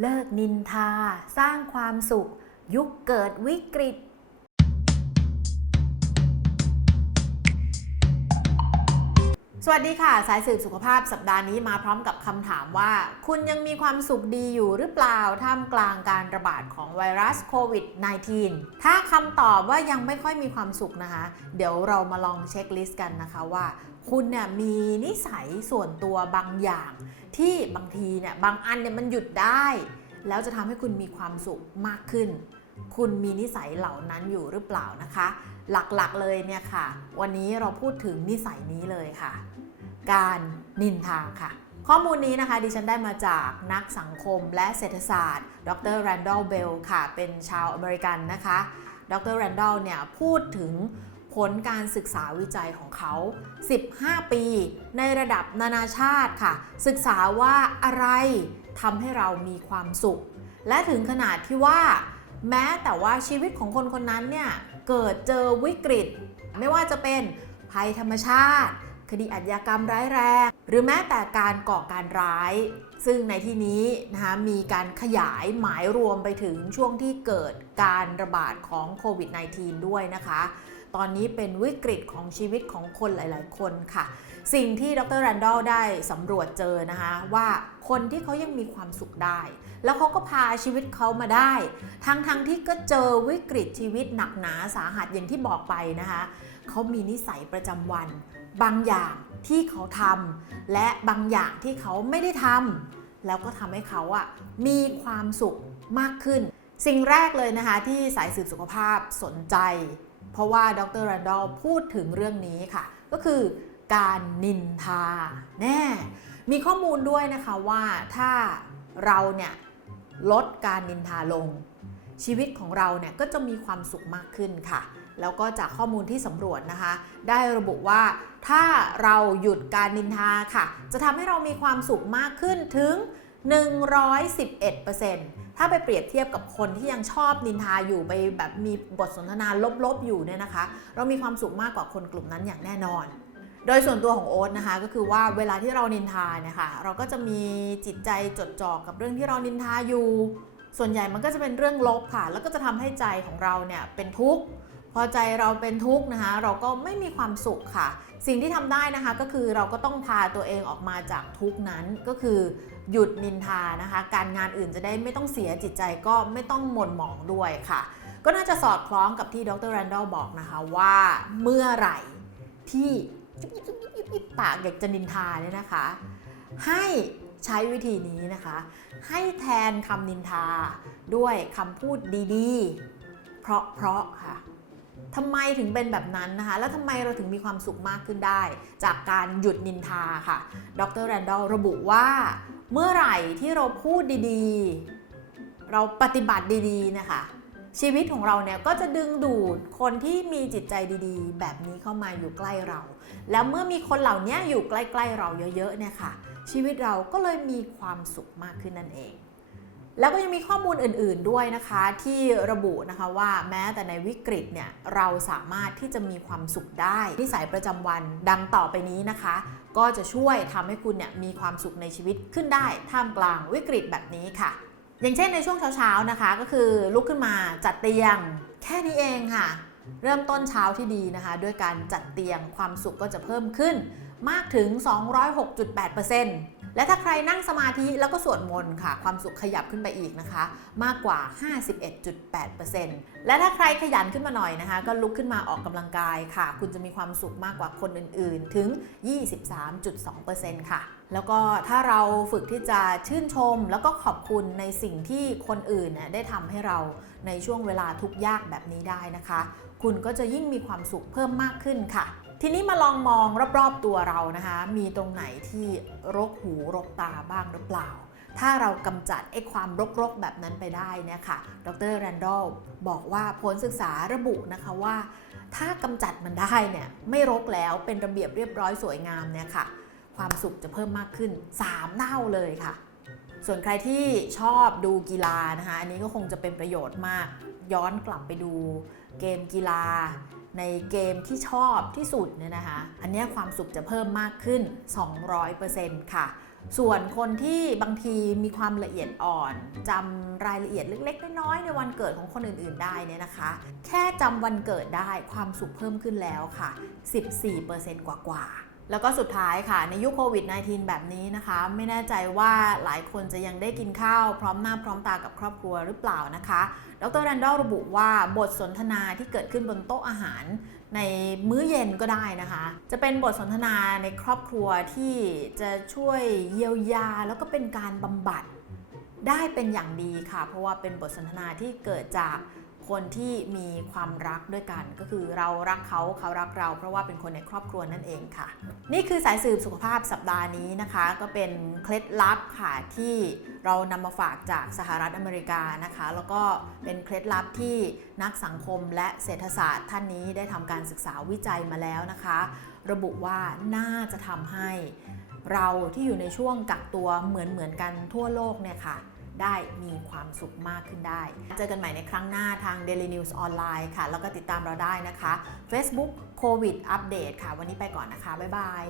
เลิกนินทา สร้างความสุข ยุคเกิดวิกฤต สวัสดีค่ะ สายสืบสุขภาพสัปดาห์นี้มาพร้อมกับคำถามว่า คุณยังมีความสุขดีอยู่หรือเปล่าท่ามกลางการระบาดของไวรัสโควิด -19 ถ้าคำตอบว่ายังไม่ค่อยมีความสุขนะคะ เดี๋ยวเรามาลองเช็คลิสต์กันนะคะว่า คุณเนี่ยมีนิสัยส่วนตัวบางอย่าง ที่บางทีเนี่ยบางอันเนี่ยมันหยุดได้ แล้วจะทำให้คุณมีความสุขมากขึ้น คุณมีนิสัยเหล่านั้นอยู่หรือเปล่านะคะ หลักๆเลยเนี่ยค่ะ วันนี้เราพูดถึงนิสัยนี้เลยค่ะ การนินทาค่ะ ข้อมูลนี้นะคะดิฉันได้มาจากนักสังคมและเศรษฐศาสตร์ ดรแรนดอลเบลค่ะ เป็นชาวอเมริกันนะคะ ดรแรนดอลเนี่ยพูดถึงผลการศึกษาวิจัยของเขา 15 ปี ในระดับนานาชาติค่ะ ศึกษาว่าอะไรทำให้เรามีความสุข และถึงขนาดที่ว่า แม้แต่ว่าชีวิตของคนคนนั้นเนี่ยเกิดเจอวิกฤต ไม่ว่าจะเป็นภัยธรรมชาติ คดีอาชญากรรมร้ายแรง หรือแม้แต่การก่อการร้าย ซึ่งในที่นี้นะคะมีการขยายหมายรวมไปถึงช่วงที่เกิดการระบาดของโควิด -19 ด้วยนะคะ ตอนนี้เป็นวิกฤตของชีวิตของคนหลาย ๆ คนค่ะ สิ่งที่ดรแรนดอลได้สำรวจเจอนะคะว่าคนที่เขายังมีความสุขได้ แล้วเขาก็พาชีวิตเขามาได้ ทั้งๆทที่ก็เจอวิกฤตชีวิตหนักหนาสาหัสอย่างที่บอกไปนะคะเขามีนิสัยประจำวัน บางอย่างที่เขาทำและบางอย่างที่เขาไม่ได้ทำแล้วก็ทำให้เขาอะมีความสุขมากขึ้น สิ่งแรกเลยนะคะที่สายสืบสุขภาพสนใจ เพราะว่าดรแรนดอลพูดถึงเรื่องนี้ค่ะ ก็คือการนินทาแน่ มีข้อมูลด้วยนะคะว่าถ้าเราเนี่ยลดการนินทาลง ชีวิตของเราเนี่ยก็จะมีความสุขมากขึ้นค่ะ แล้วก็จากข้อมูลที่สำรวจนะคะ ได้ระบุว่าถ้าเราหยุดการนินทาค่ะ จะทำให้เรามีความสุขมากขึ้นถึง 111%ถ้าไปเปรียบเทียบกับคนที่ยังชอบนินทาอยู่ไปแบบมีบทสนทนาลบๆอยู่เนี่ยนะคะ เรามีความสุขมากกว่าคนกลุ่มนั้นอย่างแน่นอน โดยส่วนตัวของโอ๊ตนะคะก็คือว่าเวลาที่เรานินทาเนี่ยค่ะเราก็จะมีจิตใจจดจ่อกับเรื่องที่เรานินทาอยู่ ส่วนใหญ่มันก็จะเป็นเรื่องลบค่ะ แล้วก็จะทำให้ใจของเราเนี่ยเป็นทุกข์พอใจเราเป็นทุกข์นะคะ เราก็ไม่มีความสุขค่ะ สิ่งที่ทำได้นะคะก็คือเราก็ต้องพาตัวเองออกมาจากทุกข์นั้นก็คือ หยุดนินทานะคะ การงานอื่นจะได้ไม่ต้องเสียจิตใจก็ไม่ต้องหม่นหมองด้วยค่ะ ก็น่าจะสอดคล้องกับที่ดรแรนดอลบอกนะคะว่าเมื่อไหร่ที่ยิบปากอยากจะนินทาเนี่ยนะคะ ให้ใช้วิธีนี้นะคะ ให้แทนคำนินทาด้วยคำพูดดีๆ เพราะเพราะๆค่ะ ทำไมถึงเป็นแบบนั้นนะคะ แล้วทำไมเราถึงมีความสุขมากขึ้นได้ จากการหยุดนินทาค่ะ ดรแรนดอลระบุว่าเมื่อไหร่ที่เราพูดดีๆ เราปฏิบัติดีๆนะคะ ชีวิตของเราเนี่ยก็จะดึงดูดคนที่มีจิตใจดีๆ แบบนี้เข้ามาอยู่ใกล้เรา แล้วเมื่อมีคนเหล่านี้อยู่ใกล้ ๆ เราเยอะๆเนี่ยค่ะชีวิตเราก็เลยมีความสุขมากขึ้นนั่นเอง แล้วก็ยังมีข้อมูลอื่น ๆด้วยนะคะที่ระบุนะคะว่าแม้แต่ในวิกฤตเนี่ยเราสามารถที่จะมีความสุขได้นิสัยประจำวันดังต่อไปนี้นะคะ ก็จะช่วยทำให้คุณเนี่ยมีความสุขในชีวิตขึ้นได้ท่ามกลางวิกฤตแบบนี้ค่ะ อย่างเช่นในช่วงเช้าๆนะคะ ก็คือลุกขึ้นมาจัดเตียง แค่นี้เองค่ะ เริ่มต้นเช้าที่ดีนะคะ ด้วยการจัดเตียงความสุขก็จะเพิ่มขึ้นมากถึง 206.8% และถ้าใครนั่งสมาธิแล้วก็สวดมนต์ค่ะ ความสุขขยับขึ้นไปอีกนะคะ มากกว่า 51.8%และถ้าใครขยันขึ้นมาหน่อยนะคะ ก็ลุกขึ้นมาออกกำลังกายค่ะ คุณจะมีความสุขมากกว่าคนอื่น ๆ ถึง 23.2%ค่ะแล้วก็ถ้าเราฝึกที่จะชื่นชม แล้วก็ขอบคุณในสิ่งที่คนอื่นเนี่ยได้ทำให้เราในช่วงเวลาทุกยากแบบนี้ได้นะคะ คุณก็จะยิ่งมีความสุขเพิ่มมากขึ้นค่ะ ทีนี้มาลองมองรอบๆตัวเรานะคะ มีตรงไหนที่รกหูรกตาบ้างหรือเปล่า ถ้าเรากำจัดไอ้ความรกๆแบบนั้นไปได้เนี่ยค่ะ ดรแรนดอลบอกว่าผลศึกษาระบุนะคะว่า ถ้ากำจัดมันได้เนี่ยไม่รกแล้วเป็นระเบียบเรียบร้อยสวยงามเนี่ยค่ะ ความสุขจะเพิ่มมากขึ้น 3 เท่าเลยค่ะ ส่วนใครที่ชอบดูกีฬานะคะอันนี้ก็คงจะเป็นประโยชน์มาก ย้อนกลับไปดูเกมกีฬา ในเกมที่ชอบที่สุดเนี่ยนะคะอันนี้ความสุขจะเพิ่มมากขึ้น 200%ค่ะ ส่วนคนที่บางทีมีความละเอียดอ่อนจำรายละเอียดเล็กๆน้อยๆในวันเกิดของคนอื่นๆได้เนี่ยนะคะ แค่จำวันเกิดได้ความสุขเพิ่มขึ้นแล้วค่ะ 14%กว่าๆ แล้วก็สุดท้ายค่ะในยุคโควิด -19 แบบนี้นะคะ ไม่แน่ใจว่าหลายคนจะยังได้กินข้าวพร้อมหน้าพร้อมตากับครอบครัวหรือเปล่านะคะ ดรแรนดอลระบุว่าบทสนทนาที่เกิดขึ้นบนโต๊ะอาหาร ในมื้อเย็นก็ได้นะคะ จะเป็นบทสนทนาในครอบครัวที่จะช่วยเยียวยา แล้วก็เป็นการบำบัดได้เป็นอย่างดีค่ะ เพราะว่าเป็นบทสนทนาที่เกิดจาก คนที่มีความรักด้วยกัน ก็คือเรารักเขาเขารักเรา เพราะว่าเป็นคนในครอบครัวนั่นเองค่ะ นี่คือสายสืบสุขภาพสัปดาห์นี้นะคะ ก็เป็นเคล็ดลับค่ะที่เรานำมาฝากจากสหรัฐอเมริกานะคะ แล้วก็เป็นเคล็ดลับที่นักสังคมและเศรษฐศาสตร์ ท่านนี้ได้ทำการศึกษาวิจัยมาแล้วนะคะ ระบุว่าน่าจะทำให้เราที่อยู่ในช่วงกักตัวเหมือนเหมือนๆกันทั่วโลกเนี่ยค่ะ ได้มีความสุขมากขึ้นได้ เจอกันใหม่ในครั้งหน้าทาง Daily News ออนไลน์ค่ะ แล้วก็ติดตามเราได้นะคะ Facebook COVID Update ค่ะ วันนี้ไปก่อนนะคะ บ๊ายบาย